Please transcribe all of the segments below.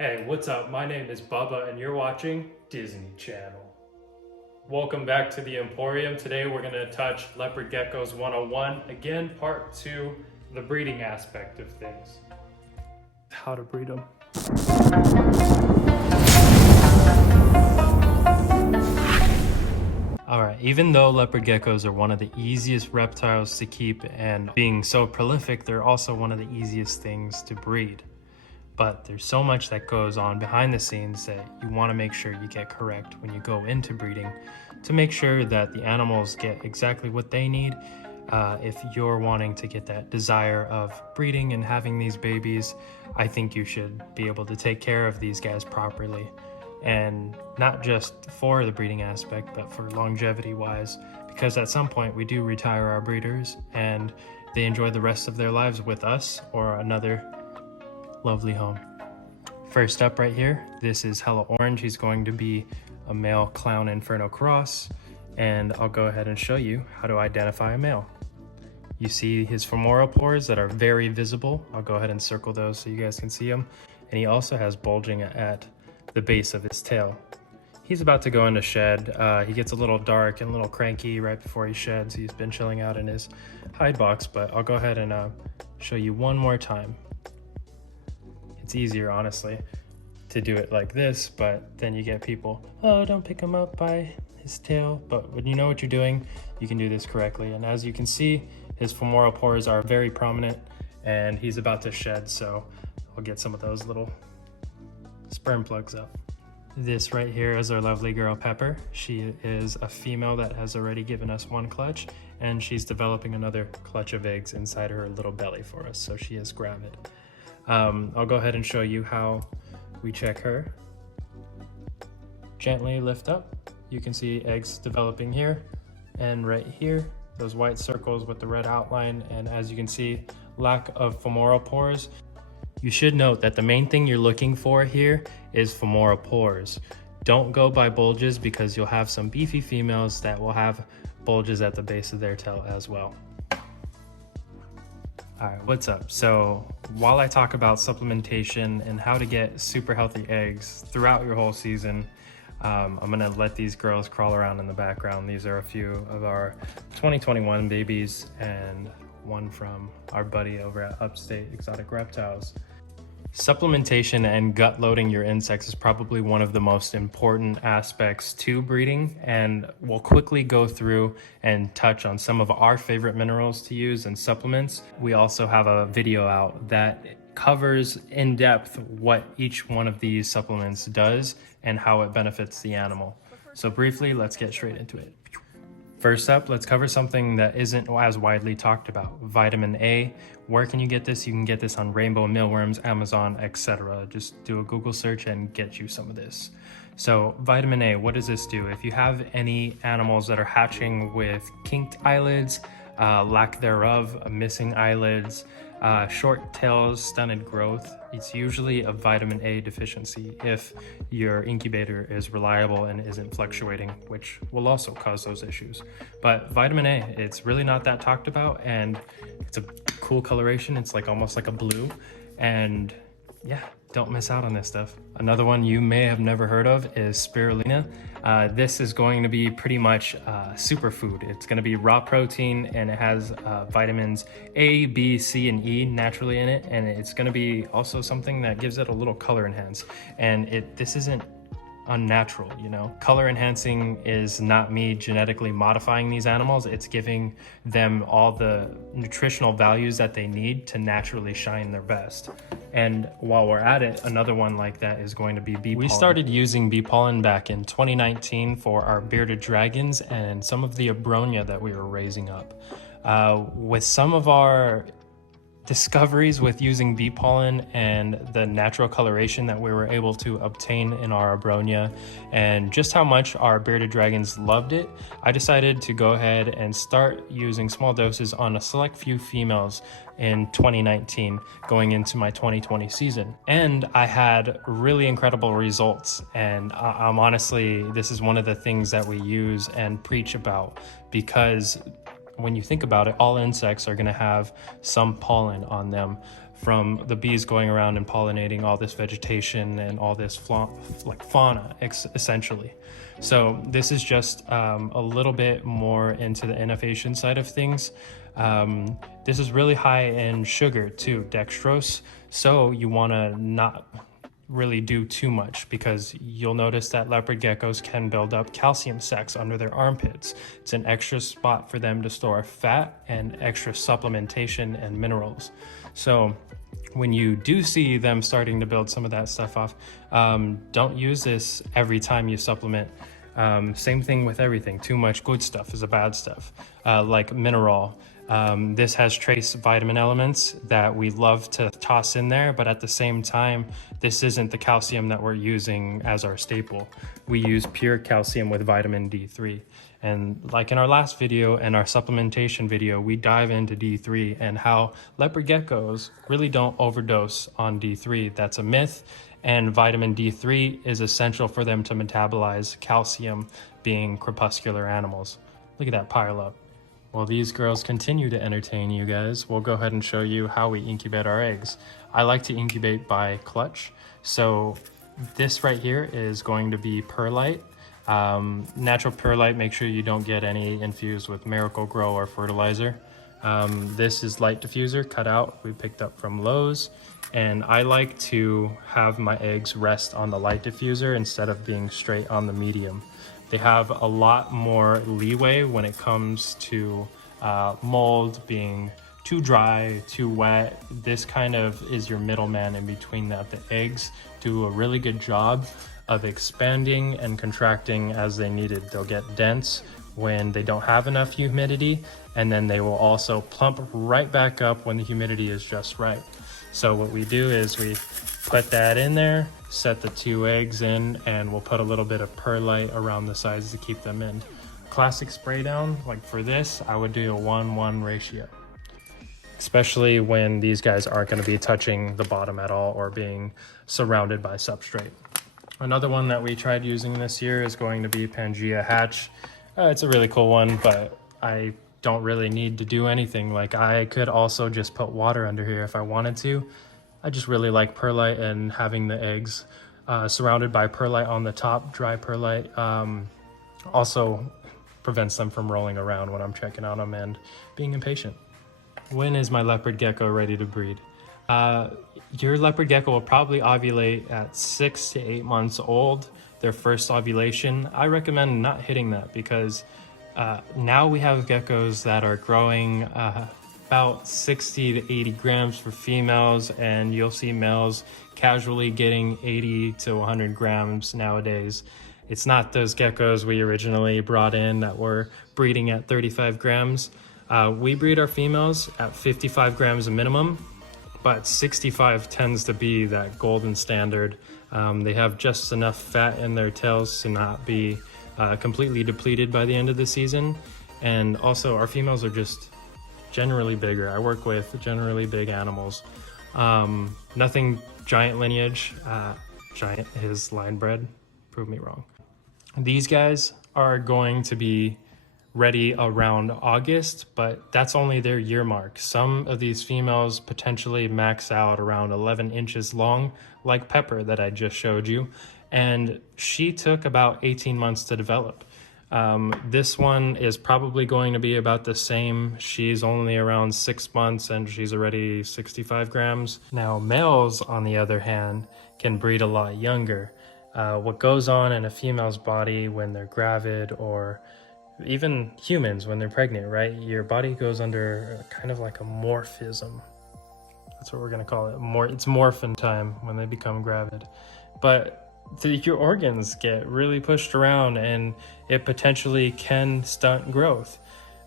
Hey, what's up? My name is Bubba and you're watching Disney Channel. Welcome back to the Emporium. Today we're going to touch Leopard Geckos 101. Again, part 2, the breeding aspect of things. How to breed them. Alright, even though leopard geckos are one of the easiest reptiles to keep and being so prolific, they're also one of the easiest things to breed. But there's so much that goes on behind the scenes that you want to make sure you get correct when you go into breeding to make sure that the animals get exactly what they need. If you're wanting to get that desire of breeding and having these babies, I think you should be able to take care of these guys properly. And not just for the breeding aspect, but for longevity wise, because at some point we do retire our breeders and they enjoy the rest of their lives with us or another lovely home. First up right here, this is Hella Orange. He's going to be a male Clown Inferno cross, and I'll go ahead and show you how to identify a male. You see his femoral pores that are very visible. I'll go ahead and circle those so you guys can see them. And he also has bulging at the base of his tail. He's about to go into shed. He gets a little dark and a little cranky right before he sheds. He's been chilling out in his hide box, but I'll go ahead and show you one more time. It's easier, honestly, to do it like this, but then you get people, oh, don't pick him up by his tail. But when you know what you're doing, you can do this correctly. And as you can see, his femoral pores are very prominent and he's about to shed, so I'll get some of those little sperm plugs up. This right here is our lovely girl Pepper. She is a female that has already given us one clutch, and she's developing another clutch of eggs inside her little belly for us, so she is gravid. I'll go ahead and show you how we check her. Gently lift up. You can see eggs developing here and right here, those white circles with the red outline, and as you can see, lack of femoral pores. You should note that the main thing you're looking for here is femoral pores. Don't go by bulges because you'll have some beefy females that will have bulges at the base of their tail as well. All right, what's up? So while I talk about supplementation and how to get super healthy eggs throughout your whole season, I'm gonna let these girls crawl around in the background. These are a few of our 2021 babies and one from our buddy over at Upstate Exotic Reptiles. Supplementation and gut loading your insects is probably one of the most important aspects to breeding, and we'll quickly go through and touch on some of our favorite minerals to use and supplements. We also have a video out that covers in depth what each one of these supplements does and how it benefits the animal. So briefly, let's get straight into it. First up, let's cover something that isn't as widely talked about, vitamin A. Where can you get this? You can get this on Rainbow Mealworms, Amazon, etc. Just do a Google search and get you some of this. So vitamin A, what does this do? If you have any animals that are hatching with kinked eyelids, lack thereof, missing eyelids, short tails, stunted growth, it's usually a vitamin A deficiency if your incubator is reliable and isn't fluctuating, which will also cause those issues. But vitamin A, it's really not that talked about, and it's a cool coloration. It's like almost like a blue, and yeah, don't miss out on this stuff. Another one you may have never heard of is Spirulina. This is going to be pretty much superfood. It's going to be raw protein, and it has vitamins A, B, C, and E naturally in it, and it's going to be also something that gives it a little color enhance. And this isn't unnatural, you know. Color enhancing is not me genetically modifying these animals. It's giving them all the nutritional values that they need to naturally shine their best. And while we're at it, another one like that is going to be bee pollen. We started using bee pollen back in 2019 for our bearded dragons and some of the abronia that we were raising up. With some of our discoveries with using bee pollen and the natural coloration that we were able to obtain in our abronia and just how much our bearded dragons loved it, I decided to go ahead and start using small doses on a select few females in 2019 going into my 2020 season. And I had really incredible results, and I'm honestly, this is one of the things that we use and preach about, because when you think about it, all insects are going to have some pollen on them from the bees going around and pollinating all this vegetation and all this fauna essentially. So this is just a little bit more into the innovation side of things. This is really high in sugar too, dextrose. So you want to not really do too much, because you'll notice that leopard geckos can build up calcium sacs under their armpits. It's an extra spot for them to store fat and extra supplementation and minerals. So when you do see them starting to build some of that stuff off, don't use this every time you supplement. Same thing with everything. Too much good stuff is a bad stuff, like mineral. This has trace vitamin elements that we love to toss in there, but at the same time, this isn't the calcium that we're using as our staple. We use pure calcium with vitamin D3. And like in our last video and our supplementation video, we dive into D3 and how leopard geckos really don't overdose on D3. That's a myth. And vitamin D3 is essential for them to metabolize calcium, being crepuscular animals. Look at that pile up. While these girls continue to entertain you guys, we'll go ahead and show you how we incubate our eggs. I like to incubate by clutch. So this right here is going to be perlite. Natural perlite, make sure you don't get any infused with Miracle Grow or fertilizer. This is light diffuser cut out, we picked up from Lowe's. And I like to have my eggs rest on the light diffuser instead of being straight on the medium. They have a lot more leeway when it comes to mold being too dry, too wet. This kind of is your middleman in between that. The eggs do a really good job of expanding and contracting as they needed. They'll get dense when they don't have enough humidity, and then they will also plump right back up when the humidity is just right. So what we do is we put that in there, set the 2 eggs in, and we'll put a little bit of perlite around the sides to keep them in. Classic spray down, like for this, I would do a 1-1 ratio, especially when these guys aren't going to be touching the bottom at all or being surrounded by substrate. Another one that we tried using this year is going to be Pangea Hatch. It's a really cool one, but I don't really need to do anything. Like, I could also just put water under here if I wanted to. I just really like perlite, and having the eggs surrounded by perlite on the top, dry perlite, also prevents them from rolling around when I'm checking on them and being impatient. When is my leopard gecko ready to breed? Your leopard gecko will probably ovulate at 6 to 8 months old, their first ovulation. I recommend not hitting that, because now we have geckos that are growing about 60 to 80 grams for females, and you'll see males casually getting 80 to 100 grams nowadays. It's not those geckos we originally brought in that were breeding at 35 grams. We breed our females at 55 grams a minimum, but 65 tends to be that golden standard. They have just enough fat in their tails to not be completely depleted by the end of the season. And also our females are just generally bigger. I work with generally big animals. Nothing giant lineage. Giant is line bred. Prove me wrong. These guys are going to be ready around August, but that's only their year mark. Some of these females potentially max out around 11 inches long, like Pepper that I just showed you, and she took about 18 months to develop. This one is probably going to be about the same. She's only around 6 months and she's already 65 grams. Now males, on the other hand, can breed a lot younger. What goes on in a female's body when they're gravid, or even humans when they're pregnant, right? Your body goes under kind of like a morphism. That's what we're gonna call it. It's morphin time when they become gravid. But your organs get really pushed around, and it potentially can stunt growth.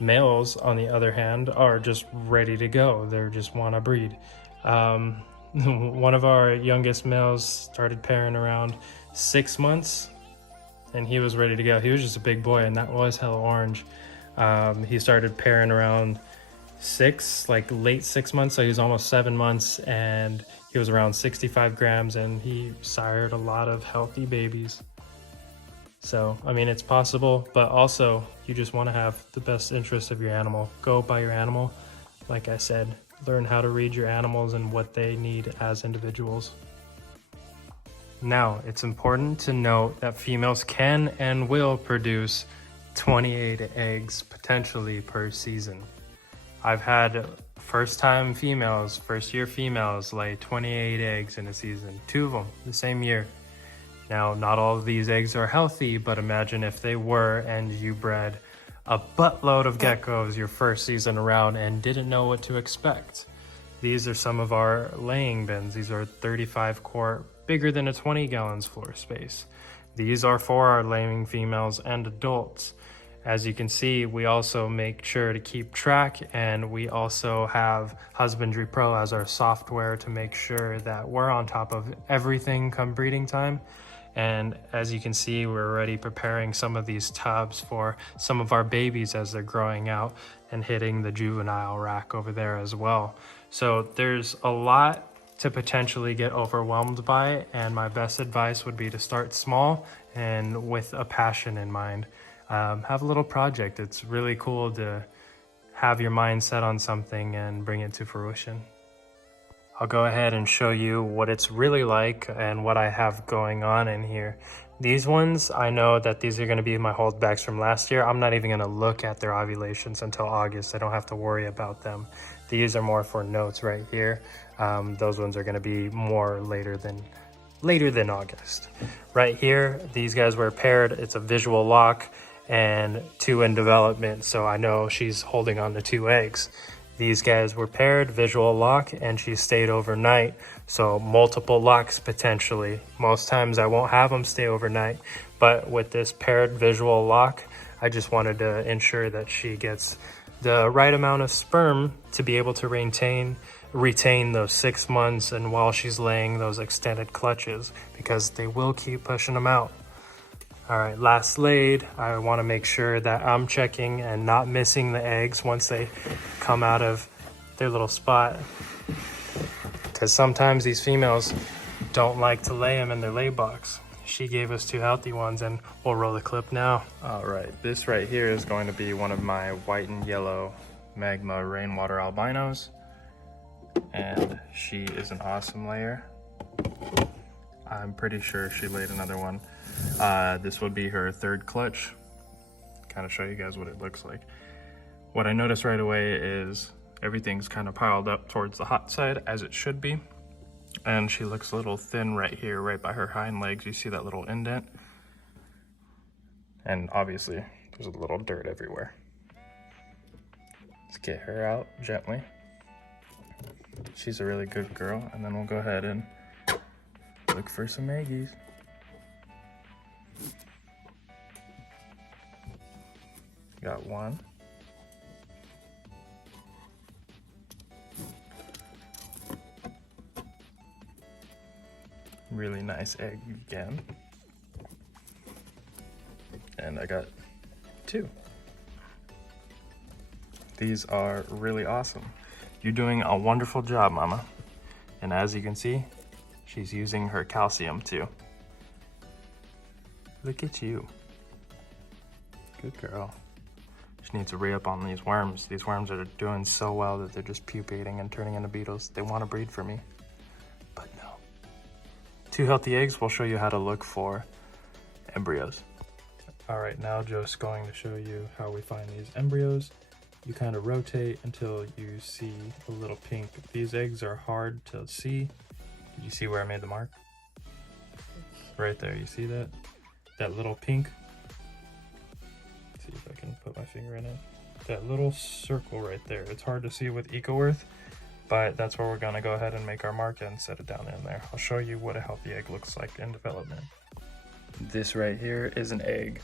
Males, on the other hand, are just ready to go. They just want to breed. One of our youngest males started pairing around 6 months, and he was ready to go. He was just a big boy, and that was hella orange. He started pairing around late 6 months, so he was almost 7 months, and he was around 65 grams, and he sired a lot of healthy babies. So, I mean, it's possible, but also you just want to have the best interest of your animal. Go by your animal. Like I said, learn how to read your animals and what they need as individuals. Now, it's important to note that females can and will produce 28 eggs potentially per season. I've had first year females lay 28 eggs in a season, 2 of them the same year. Now, not all of these eggs are healthy, but imagine if they were and you bred a buttload of geckos your first season around and didn't know what to expect. These are some of our laying bins. These are 35 quart, bigger than a 20 gallons floor space. These are for our laying females and adults. As you can see, we also make sure to keep track, and we also have Husbandry Pro as our software to make sure that we're on top of everything come breeding time. And as you can see, we're already preparing some of these tubs for some of our babies as they're growing out and hitting the juvenile rack over there as well. So there's a lot to potentially get overwhelmed by, and my best advice would be to start small and with a passion in mind. Have a little project. It's really cool to have your mind set on something and bring it to fruition. I'll go ahead and show you what it's really like and what I have going on in here. These ones, I know that these are going to be my holdbacks from last year. I'm not even going to look at their ovulations until August. I don't have to worry about them. These are more for notes right here. Those ones are going to be more later than August. Right here, these guys were paired. It's a visual lock and 2 in development, so I know she's holding on to 2 eggs. These guys were paired, visual lock, and she stayed overnight, so multiple locks potentially. Most times I won't have them stay overnight, but with this paired visual lock, I just wanted to ensure that she gets the right amount of sperm to be able to retain those 6 months and while she's laying those extended clutches, because they will keep pushing them out. All right, last laid, I want to make sure that I'm checking and not missing the eggs once they come out of their little spot, because sometimes these females don't like to lay them in their lay box. She gave us 2 healthy ones, and we'll roll the clip now. All right, this right here is going to be one of my white and yellow magma rainwater albinos, and she is an awesome layer. I'm pretty sure she laid another one. This would be her 3rd clutch. Kind of show you guys what it looks like. What I noticed right away is everything's kind of piled up towards the hot side, as it should be. And she looks a little thin right here, right by her hind legs. You see that little indent? And obviously, there's a little dirt everywhere. Let's get her out gently. She's a really good girl, and then we'll go ahead and look for some eggies. Got 1. Really nice egg again. And I got 2. These are really awesome. You're doing a wonderful job, Mama. And as you can see, she's using her calcium too. Look at you. Good girl. She needs to re-up on these worms. These worms are doing so well that they're just pupating and turning into beetles. They want to breed for me, but no. 2 healthy eggs. We'll show you how to look for embryos. All right, now Joe's going to show you how we find these embryos. You kind of rotate until you see a little pink. These eggs are hard to see. Did you see where I made the mark? Right there, you see that? That little pink? See if I can put my finger in it. That little circle right there. It's hard to see with EcoEarth, but that's where we're gonna go ahead and make our mark and set it down in there. I'll show you what a healthy egg looks like in development. This right here is an egg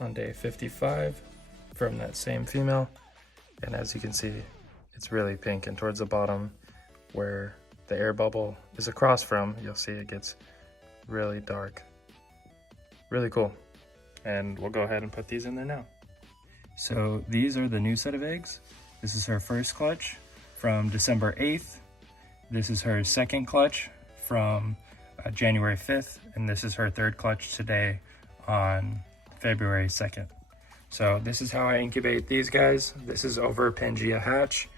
on day 55 from that same female. And as you can see, it's really pink, and towards the bottom where the air bubble is across from, you'll see it gets really dark. Really cool. And we'll go ahead and put these in there now. So these are the new set of eggs. This is her first clutch from December 8th. This is her second clutch from January 5th. And this is her third clutch today on February 2nd. So this is how I incubate these guys. This is over Pangea hatch.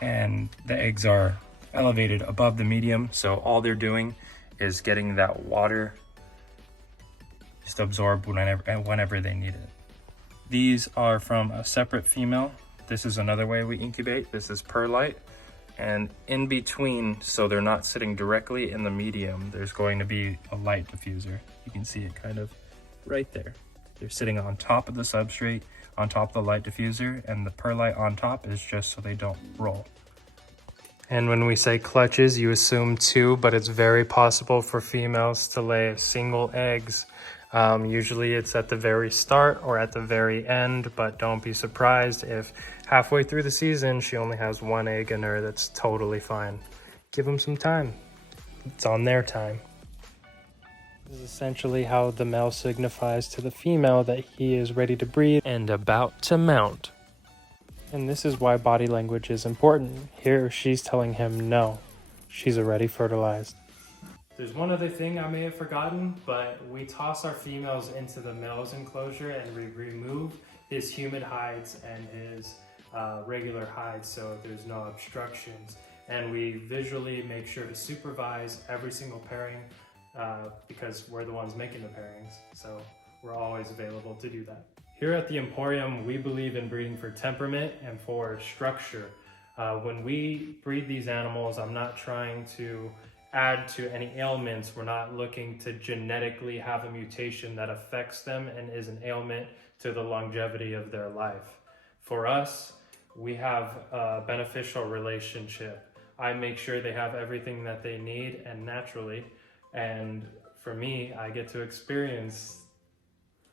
and the eggs are elevated above the medium. So all they're doing is getting that water just absorbed whenever they need it. These are from a separate female. This is another way we incubate. This is perlite. And in between, so they're not sitting directly in the medium, there's going to be a light diffuser. You can see it kind of right there. They're sitting on top of the substrate, on top of the light diffuser, and the perlite on top is just so they don't roll. And when we say clutches, you assume 2, but it's very possible for females to lay single eggs. Usually it's at the very start or at the very end, but don't be surprised if halfway through the season she only has 1 egg in her. That's totally fine. Give them some time. It's on their time. This is essentially how the male signifies to the female that he is ready to breed and about to mount. And this is why body language is important. Here she's telling him no, she's already fertilized. There's one other thing I may have forgotten, but we toss our females into the male's enclosure and we remove his humid hides and his regular hides so there's no obstructions. And we visually make sure to supervise every single pairing because we're the ones making the pairings. So we're always available to do that. Here at the Emporium, we believe in breeding for temperament and for structure. When we breed these animals, I'm not trying to add to any ailments. We're not looking to genetically have a mutation that affects them and is an ailment to the longevity of their life. For us, we have a beneficial relationship. I make sure they have everything that they need and naturally. And for me, I get to experience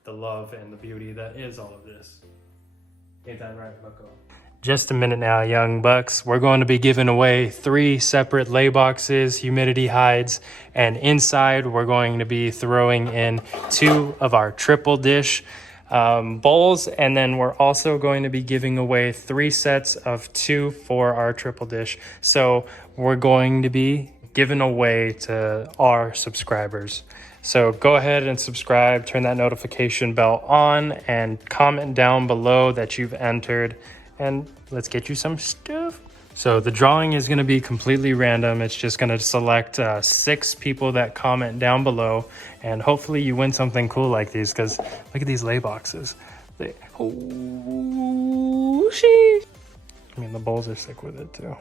the love and the beauty that is all of this. Ain't that right, Bucko? Just a minute now, young bucks. We're going to be giving away 3 separate lay boxes, humidity hides, and inside we're going to be throwing in 2 of our triple dish bowls, and then we're also going to be giving away 3 sets of 2 for our triple dish. So we're going to be giving away to our subscribers. So go ahead and subscribe, turn that notification bell on, and comment down below that you've entered, and let's get you some stuff. So the drawing is going to be completely random. It's just going to select 6 people that comment down below, and hopefully you win something cool like these, because look at these lay boxes. Oh, sheesh. I mean, the bowls are sick with it too.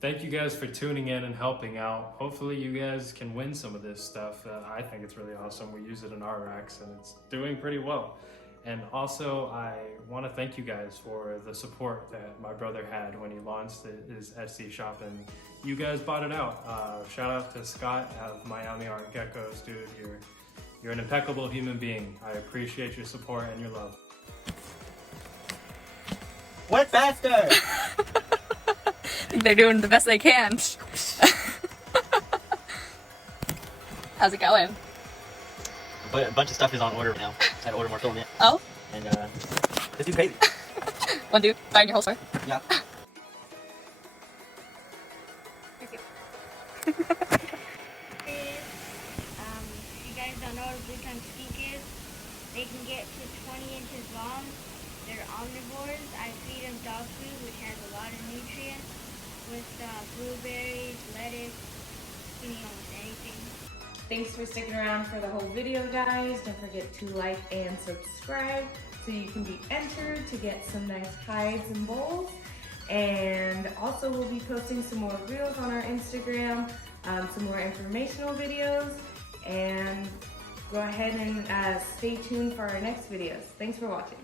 Thank you guys for tuning in and helping out. Hopefully you guys can win some of this stuff. I think it's really awesome. We use it in our racks and it's doing pretty well. And also I want to thank you guys for the support that my brother had when he launched his Etsy shop, and you guys bought it out. Shout out to Scott of Miami Art Geckos, dude. You're an impeccable human being. I appreciate your support and your love. What faster? They're doing the best they can. How's it going? But a bunch of stuff is on order now. I had to order more filament. Oh? And this dude's crazy. One dude buying your whole store? Yeah. Thank you. You guys don't know what a blue tongue skink is, they can get to 20 inches long. They're omnivores. I feed them dog food, which has a lot of nutrients, with blueberries, lettuce, almost anything. Thanks for sticking around for the whole video, guys. Don't forget to like and subscribe so you can be entered to get some nice hides and bowls. And also we'll be posting some more reels on our Instagram, some more informational videos, and go ahead and stay tuned for our next videos. Thanks for watching.